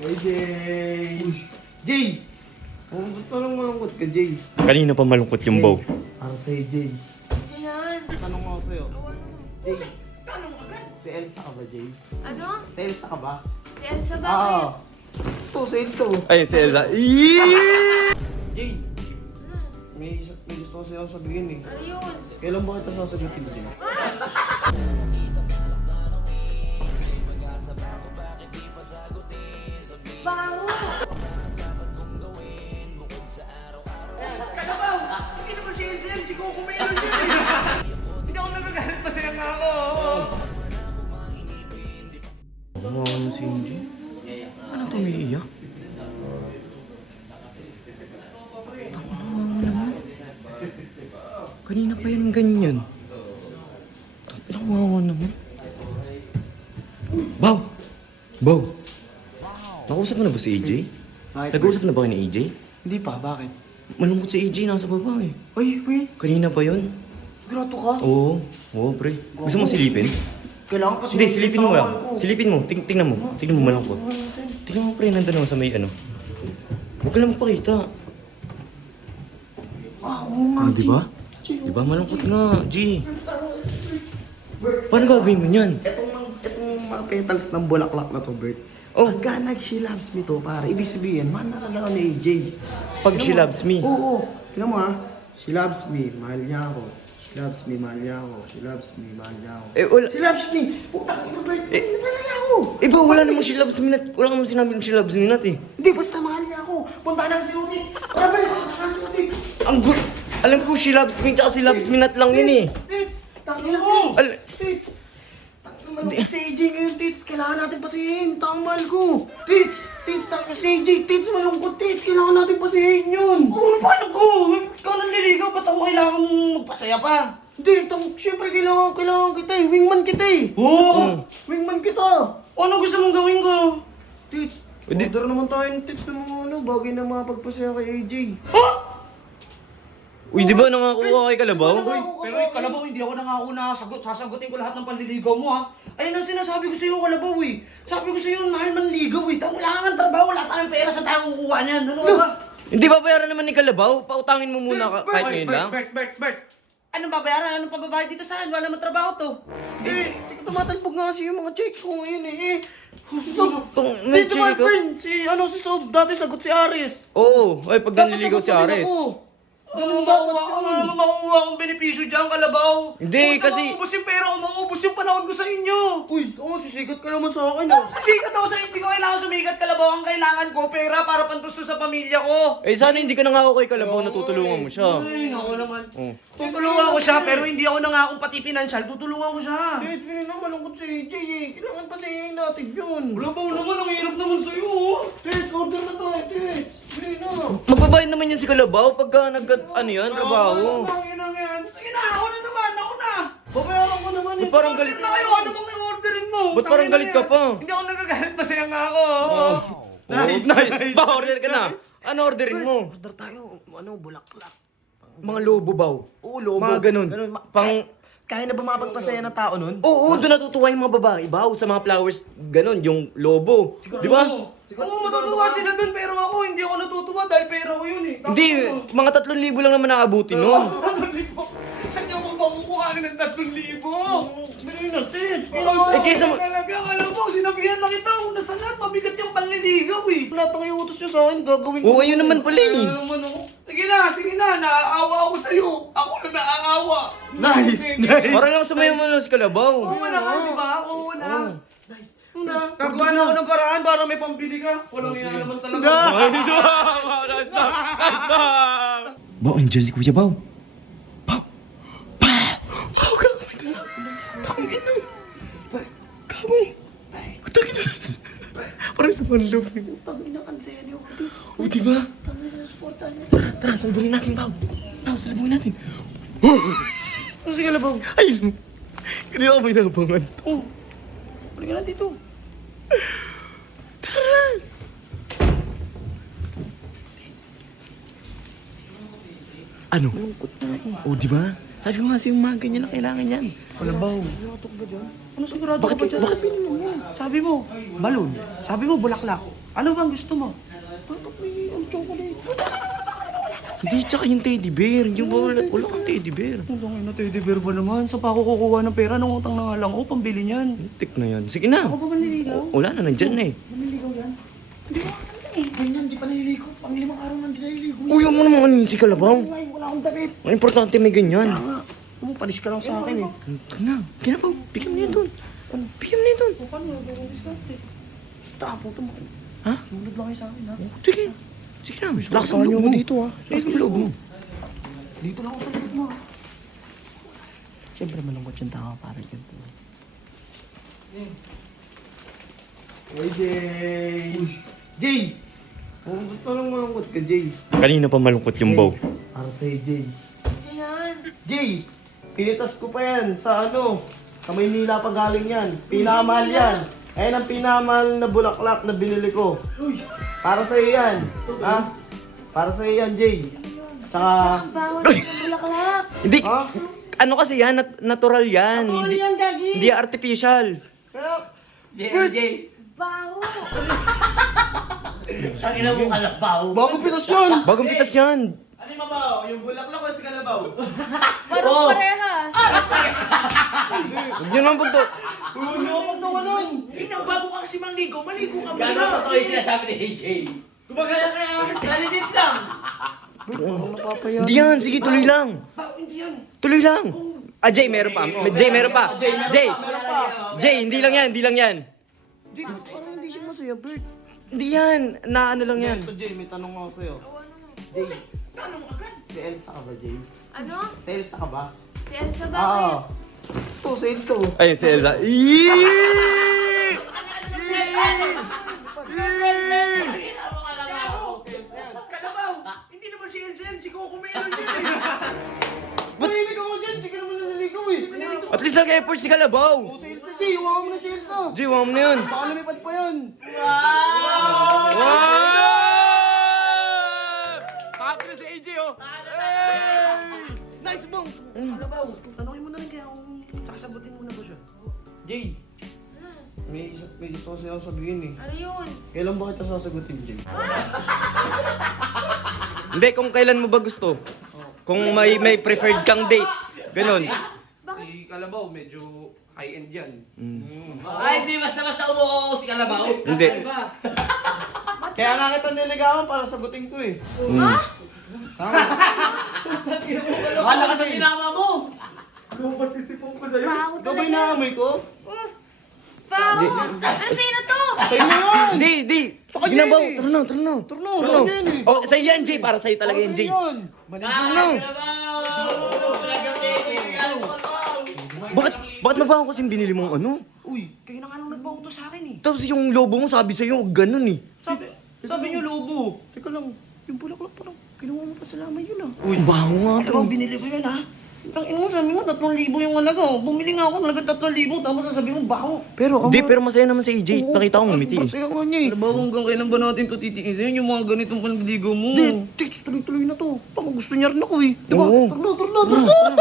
Hey, Jay! Jay! Oh, ba't parang malungkot ka, Jay? Kanina pa malungkot yung bow. Para sa'yo, Jay. Ayan. Tanong ako sa'yo. Jay, si Elsa ka ba, Jay? Ano? Si Elsa ka ba? Si Elsa ba? Oo. Ito, si Elsa. Ayun si Elsa. Jay, may gusto ko sa'yo sabihin eh. Ayun. Kailan ba kita sasagutin, Jay? Baro! Kalabaw! Hindi naman si Elsa yan, si Coco meron yan eh. Hindi ako nagagalit, masaya nga ako. Ano si Indy? Ano tumiiyak? Kanina pa yan ganyan. Pinawawa naman. Bow! Bow! Nakausap mo na ba si AJ? Bakit? Nag-uusap na ba kayo ni AJ? Hindi pa, bakit? Malungkot si AJ, nasa baba eh. Ay, wait. Kanina pa yun. Sigurado ka? Oo, pre. Gusto mo silipin? Kailangan kasi... Hindi, silipin mo lang. ko. Silipin mo, tingnan mo. Tingnan mo malungkot. Tingnan mo pre, nandun ako sa may ano. Huwag ka lang magpakita. Ah, oo nga, Ah, di ba? Jay. Di ba malungkot nga, G? Paano gagawin mo yan? Itong mga petals ng bulaklak na to, Bert. Oh. Pagka nag-she loves me to, pare, ibig sabihin, mahal na lang ako ni AJ. Pag she loves me. Oo. Tingnan mo ha. She loves me, mahal niya ako. She loves me, mahal niya ako. She loves me, mahal niya ako. Eh, wala. She loves me! Putang ina, Bert. Hindi na talaga ako. Eh ba, wala namang she loves me na. Wala namang sinabi ng she loves me na eh. Hindi, basta mahal niya ako. Punta na si Udit. Tara, Bert. Punta na si Udit. Ang good. Alam ko she loves me tsaka she loves me not lang yun eh. Tits! Tangina, Tits! Al- Tits! Tangina, malungkot si AJ ngayon, Tits. Kailangan natin pasihin. Tang mahal ko. Tits! Tits, tangina si AJ. Tits, malungkot, Tits. Kailangan natin pasihin yun. Oo, paano ko? Ikaw nanliligaw, ba't ako kailangan magpasaya pa? Hindi, syempre kailangan kita eh. Wingman kita eh. Oo! Wingman kita. Ano gusto mong gawin ko? Tits, Hindi. order naman tayo ng Tits ng mga ano, bagay na makapagpasaya kay AJ. Uy, di ba nangako ka kay Kalabaw? Pero Kalabaw, hindi ako nangako na sasagutin ko lahat ng panliligaw mo ha. Ayun ang sinasabi ko sa iyo, Kalabaw eh. Sabi ko sa iyo, mahal manligaw eh. Wala kang trabaho, wala tayong pera sa tayo kukuha niyan. Ano ba? Hindi ba bayaran naman ni Kalabaw? Pautangin mo muna kahit ngayon lang. Bert. Anong babayaran? Anong pababayad dito sa akin? Wala naman trabaho to. Eh, tumatalbog nga kasi yung mga check ko ngayon eh. May Dito chili man, ka? friend, si Sob, dati sagot si Aris. Oo, ay pag nanliligaw si sagot pa rin Ares. ako. Ano makuha akong benepisyo dyan, Kalabaw? Hindi, kasi- Maubos yung pera ko, maubos yung panahon ko sa inyo. Uy, sisikat ka naman sa akin ah. Sikat ako sa inyo, hindi ko kailangan sumikat, Kalabaw. Ang kailangan ko, pera para pantusto sa pamilya ko. Eh sana hindi ka nangako kay Kalabaw na tutulungan mo siya. Ay, naku naman. Oh. Tutulungan ko siya, pero hindi ako nangakong pati pinansyal. Tutulungan ko siya. Tits, pinag naman malungkot si AJ eh. Kailangan pasihin natin yun. Kalabaw naman, ang hirap naman sa'yo. Oh. Tits, order na tayo, Tits. Bili na. Magbabayad naman yan si Kalabaw pagka ano yan, trabaho. Sige na, ako na naman, ako na. Babayaran ko naman Ba't parang galit? Order na kayo, ano bang i-orderin mo? Ba't parang Tangina galit ka yan. pa? Hindi ako nagagalit, masaya nga ako. Oh, nice. Pa-order ka na. Ano orderin mo? Order tayo, bulaklak. Mga lobo baw. Oo, lobo. Mga ganun. Kaya na ba mapagpasaya ng tao nun? Oo, doon natutuwa yung mga babae baw sa mga flowers, ganun, yung lobo. Di ba? Oo, matutuwa sila dun, pero ako hindi ako natutuwa dahil pera ko yun eh. Hindi, mga 3,000 lang naman naabuti nun. 3,000? Saan niyo mo ba kukuhanin ng 3,000? Bili na, Tits. Eh, kaysa ma- Talaga, alam mo, sinabihan na kita, una sa lahat, mabigat yung panliligaw eh. Lahat ng iutos niyo sa akin, gagawin ko. Oo, ayun naman pala eh. Ano naman ako? Sige na, naaawa ako sa'yo. Ako na naaawa. Nice. Parang lang sumayo mo si Kalabaw. Oo na ka, di ba? Oo na. Nice. Una, gagawa na ako ng paraan para may pambili ka. Walang ina naman talaga. Nice na! Baw, andyan si Kuya Baw. Baw! Baw, gagawin na. Tangin na. Gagawin. Tangin na. Parang sa panloob. Tangin na, kanseryo ko, Tits. O, diba? Tangin na, supportahan niya. Tara, salubungin natin, Baw. Baw, salubungin natin. Ano si Kalabaw? Ay, hindi ako may nabangan. Oh, balik ka na dito. Ano? Malungkot na eh. O, diba? Sabi ko nga sa'yo, mga ganyan na kailangan yan. Kalabaw. Sigurado ka ba dyan? Ano sigurado Bakit- ka ba dyan? bakit pinili mo? Sabi mo, balon. Sabi mo, bulaklak. Ano bang gusto mo? Bakit may chocolate? Hindi, tsaka yung teddy bear. Yung wala kang teddy bear. Ang langay na teddy bear ba naman? Sa pa ako kukuha ng pera, ng utang na nga lang. O, pambili niyan. Tik na yan. Sige na. Ako ba manliligaw? Wala na, nandyan na eh. Manliligaw yan? Hindi ko alam eh. Ganyan, di pa naliligo. Pang 5 araw nang di naliligo. Uy, mo naman si Kalabaw. Ay, wala akong damit. Ang importante may ganyan. Kaya nga. Panis ka lang sa akin eh. Ito na. Kinabaw, bigyan mo na yan doon. Bigyan mo na yan doon. O, paano? Gawin diskarte. Basta, puto mo. Ha? Sumunod lang kayo sa akin ha. Sige. Sige na. Lakas ang niyo loob ako mo. dito, ha? Lakas ang loob mo. Dito lang ako sa likod mo. Siyempre malungkot yung tao para ganito. Hey, Jay! Jay! Ba't parang malungkot ka, Jay? Kanina pa malungkot yung bow. Para sa'yo, Jay. Ano yan? Jay! Pinitas ko pa yan sa ano? Sa Maynila pa galing yan. Pinamahal yan. Ayan ang pinamahal na bulaklak na binili ko. Para sa'yo yan. Ha? Para sa'yo yan, Jay. Tsaka... Ang baho ng bulaklak. Hindi. Ha? Ano kasi yan? Natural yan. Natural Hindi, yan, Gagi. hindi artificial. Kaya... Baho. Ang ina mo kalabaw. Bagong pitas yun! Bagong pitas yan. Ano yung mabaw? Yung bulaklak o si Kalabaw? Parang parehas. Huwag nyo naman punto. Huwag niyo ako pagtawanan! Inang bago ka kasi manligo, maligo ka Gano'n muna. totoo yung sinasabi ni AJ? Kumagaya kaya ako sa legit lang! Parang napapaya. Hindi yan. Sige, tuloy lang. Bago, hindi yan. Tuloy lang. Ah, Jay, meron pa. Jay, meron pa. Jay, Meron pa! Jay, hindi lang yan. Hindi lang yan. Jay, parang hindi siya masaya, Bert. Hindi yan. Na ano lang yan. Ito, Jay, may tanong ako sa'yo. Jay, tanong agad. Si Elsa ka ba, Jay? Ano? Si Elsa ka ba? Si Elsa Oo. bakit? Ito, si Elsa. Ayun, si Elsa. Eeeeee! Kalabaw, hindi naman si Elsa yan, si Coco Melon yun eh. Marinig ako dyan! Hindi ka naman naliligaw eh! At least nag-effort si Kalabaw. O, si Elsa, Jay! Huwag mo na si Elsa! Jay, wala mo na yun. Baka lumipad pa yan! Wow! Kakakita si AJ, oh. Hey! Nice bong! Kalabaw, tanongin mo na rin kaya kung sasagutin mo na ba siya. Jay! May gusto ko sa'yo sabihin eh. Ano yun? Kailan ba kita sasagutin, Jay? Hindi, kung kailan mo ba gusto. Kung may preferred kang date. Ganon. Si Kalabaw, medyo high-end yan. Ay, hindi basta-basta umuo si Kalabaw. Hindi. Kaya nga kita niligawan para sagutin ko eh. Akala ka sa ginama mo. Baho Ikaw ba talaga. inaamoy ko? Baho. Ano sa'yo na to? Sa'yo na yan! Hindi. Sa kanya Ginabaw. yun eh. Tara na, tara na. Tara na, sa kanya yan eh. Oh, sa'yo yan, Jay. Para sa'yo talaga yan, Jay. Yan. Kalabaw! Bakit nabaho kasing binili mong ano? Uy, kayo na nga nung nagbaho to sa akin eh. Tapos yung lobo mo sabi sa'yo, ganun eh. Sabi niyo lobo. Teka lang, Yung bulaklak parang kinuha mo pa sa lamay yun ah. Uy, baho nga to. Kalabaw, binili ko yun ah. Tang ino mo, sabi mo 3,000 yung halaga. Oh. Bumili nga ako talaga 3,000 tapos sasabi mo baho. Pero Hindi, pero masaya naman si AJ. Nakita ko ngumiti. Masaya nga niya eh. Kalabaw, hanggang kailan ba natin to titikisin yung mga ganitong panligo mo? Hindi, tits, tuloy-tuloy na to. Baka gusto niya rin ako eh. Diba? Oo. Tara na, tara na, tara na.